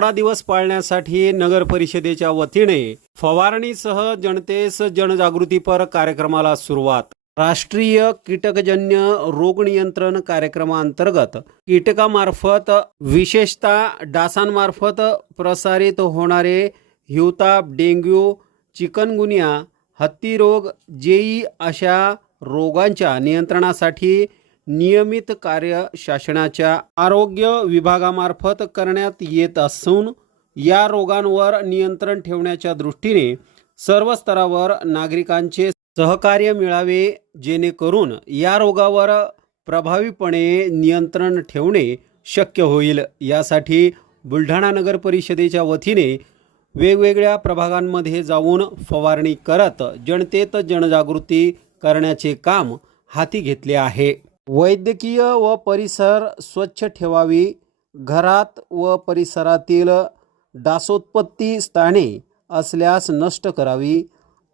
थोडा दिवस पाळण्यासाठी नगर परिषदेच्या वतीने फवारणीसह जनतेस जनजागृतीपर कार्यक्रमाला सुरुवात. राष्ट्रीय कीटकजन्य रोग नियंत्रण कार्यक्रमांतर्गत कीटकामार्फत विशेषतः डासांमार्फत प्रसारित होणारे हिवताप डेंग्यू चिकनगुनिया हत्ती रोग जेई अशा रोगांच्या नियंत्रणासाठी नियमित कार्य शासनाच्या आरोग्य विभागामार्फत करण्यात येत असून या रोगांवर नियंत्रण ठेवण्याच्या दृष्टीने सर्व स्तरावर नागरिकांचे सहकार्य मिळावे जेणेकरून या रोगावर प्रभावीपणे नियंत्रण ठेवणे शक्य होईल. यासाठी बुलढाणा नगर परिषदेच्या वतीने वेगवेगळ्या प्रभागांमध्ये जाऊन फवारणी करत जनतेत जनजागृती करण्याचे काम हाती घेतले आहे. वैद्यकीय व परिसर स्वच्छ ठेवावी घरात व परिसरातील डासोत्पत्ती स्थाने असल्यास नष्ट करावी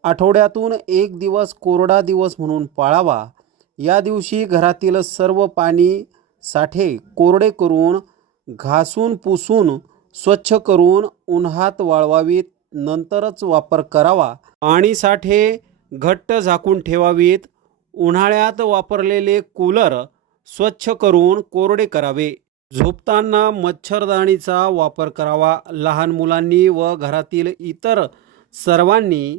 आठवड्यातून एक दिवस कोरडा दिवस म्हणून पाळावा. या दिवशी घरातील सर्व पाणी साठे कोरडे करून घासून पुसून स्वच्छ करून उन्हात वाळवावीत नंतरच वापर करावा आणि साठे घट्ट झाकून ठेवावीत. उन्हाळ्यात वापरलेले कूलर स्वच्छ करून कोरडे करावे. झोपताना मच्छरदाणीचा वापर करावा. लहान मुलांनी व घरातील इतर सर्वांनी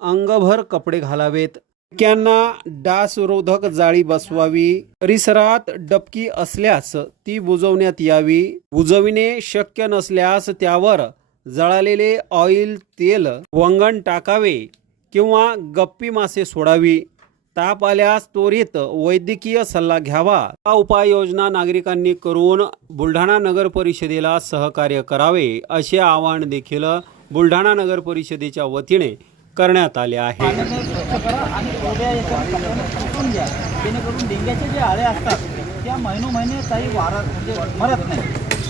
अंगभर कपडे घालावेत. मुक्यांना डासरोधक जाळी बसवावी. परिसरात डबकी असल्यास ती बुजवण्यात यावी. बुजविणे शक्य नसल्यास त्यावर जळालेले ऑइल तेल वंगण टाकावे किंवा गप्पी मासे सोडावी. ताप आल्यास त्वरित वैद्यकीय सल्ला घ्यावा. हा उपाययोजना नागरिकांनी करून बुलढाणा नगर परिषदेला सहकार्य करावे असे आवाहन देखील बुलढाणा नगर परिषदेच्या वतीने करण्यात आले आहे. जेणेकरून डेंग्याचे जे आळे असतात त्या महिनो महिने काही वारा म्हणजे मरत नाही.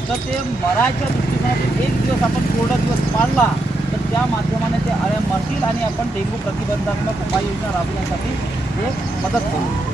तर ते मरायच्या दृष्टीने एक दिवस आपण कोरडा दिवस पाळला तर त्या माध्यमाने ते आळ्या मरतील आणि आपण डेंग्यू प्रतिबंधात्मक उपाययोजना राबवण्यासाठी हे मदत करू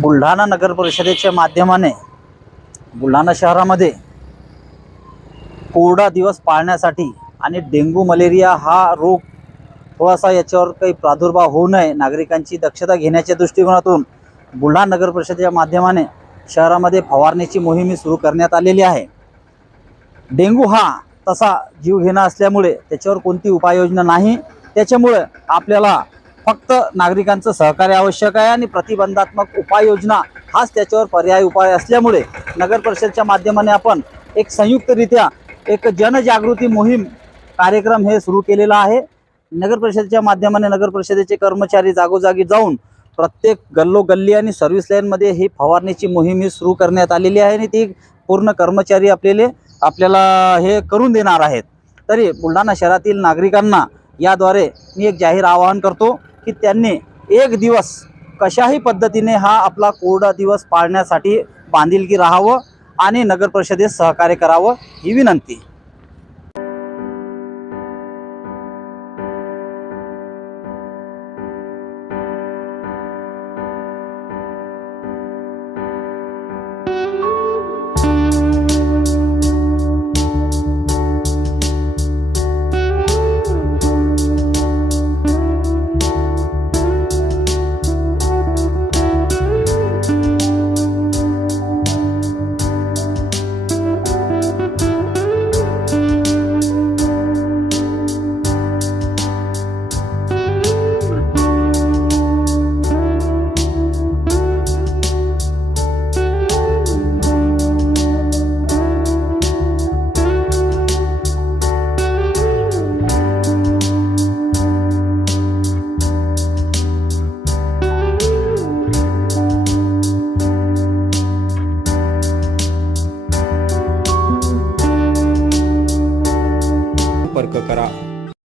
बुलढाणा नगर परिषदेच्या माध्यमाने बुलढाणा शहरामध्ये कोरडा दिवस पाळण्यासाठी आणि डेंग्यू मलेरिया हा रोग थोडासा याच्यावर काही प्रादुर्भाव होऊ नये नागरिकांची दक्षता घेण्याच्या दृष्टिकोनातून बुलढाणा नगर परिषदेच्या माध्यमाने शहरामध्ये फवारणीची मोहीम सुरू करण्यात आलेली आहे. डेंग्यू हा तसा जीवघेणा असल्यामुळे त्याच्यावर कोणती उपाययोजना नाही त्याच्यामुळे आपल्याला फक्त नागरिकांचं सहकार्य आवश्यक आहे आणि प्रतिबंधात्मक उपाययोजना हाच त्याच्यावर पर्याय उपाय असल्यामुळे नगर परिषदच्या माध्यमाने आपण एक संयुक्तरित्या एक जनजागृती मोहीम कार्यक्रम हे सुरू केलेला आहे. नगर परिषदेच्या माध्यमाने नगर परिषदेचे कर्मचारी जागोजागी जाऊन प्रत्येक गल्लोगल्ली आणि सर्व्हिस लाईनमध्ये ही फवारणीची मोहीम ही सुरू करण्यात आलेली आहे आणि ती पूर्ण कर्मचारी आपल्याले आपल्याला हे करून देणार आहेत. तरी बुलढाणा शहरातील नागरिकांना याद्वारे मी एक जाहीर आवाहन करतो की त्यांनी एक दिवस कशाही पद्धतीने हा आपला कोरडा दिवस पाळण्यासाठी बांधिलकी राहावं आणि नगर परिषदेत सहकार्य करावं ही विनंती.